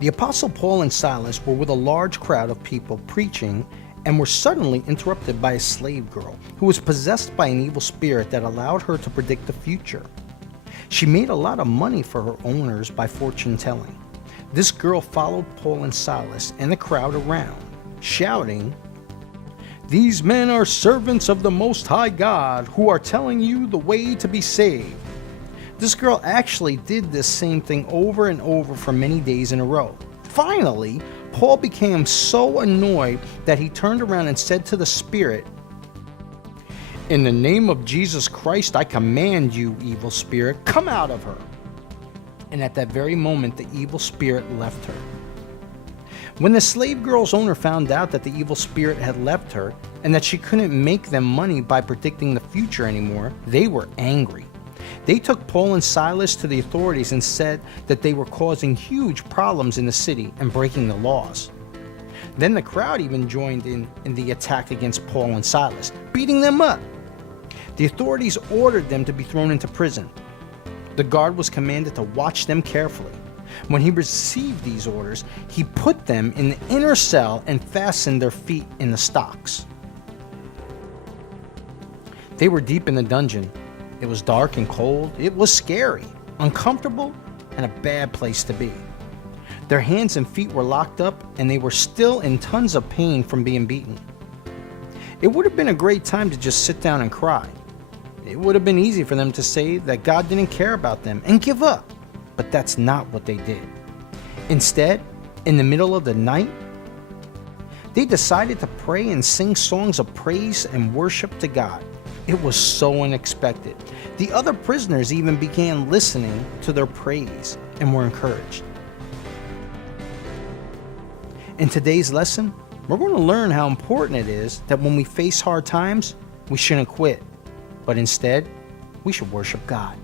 The Apostle Paul and Silas were with a large crowd of people preaching and were suddenly interrupted by a slave girl who was possessed by an evil spirit that allowed her to predict the future. She made a lot of money for her owners by fortune telling. This girl followed Paul and Silas and the crowd around, shouting, "These men are servants of the Most High God who are telling you the way to be saved." This girl actually did this same thing over and over for many days in a row. Finally, Paul became so annoyed that he turned around and said to the spirit, "In the name of Jesus Christ, I command you, evil spirit, come out of her." And at that very moment, the evil spirit left her. When the slave girl's owner found out that the evil spirit had left her and that she couldn't make them money by predicting the future anymore, they were angry. They took Paul and Silas to the authorities and said that they were causing huge problems in the city and breaking the laws. Then the crowd even joined in the attack against Paul and Silas, beating them up. The authorities ordered them to be thrown into prison. The guard was commanded to watch them carefully. When he received these orders, he put them in the inner cell and fastened their feet in the stocks. They were deep in the dungeon. It was dark and cold. It was scary, uncomfortable, and a bad place to be. Their hands and feet were locked up, and they were still in tons of pain from being beaten. It would have been a great time to just sit down and cry. It would have been easy for them to say that God didn't care about them and give up, but that's not what they did. Instead, in the middle of the night, they decided to pray and sing songs of praise and worship to God. It was so unexpected. The other prisoners even began listening to their praise and were encouraged. In today's lesson, we're going to learn how important it is that when we face hard times, we shouldn't quit, but instead, we should worship God.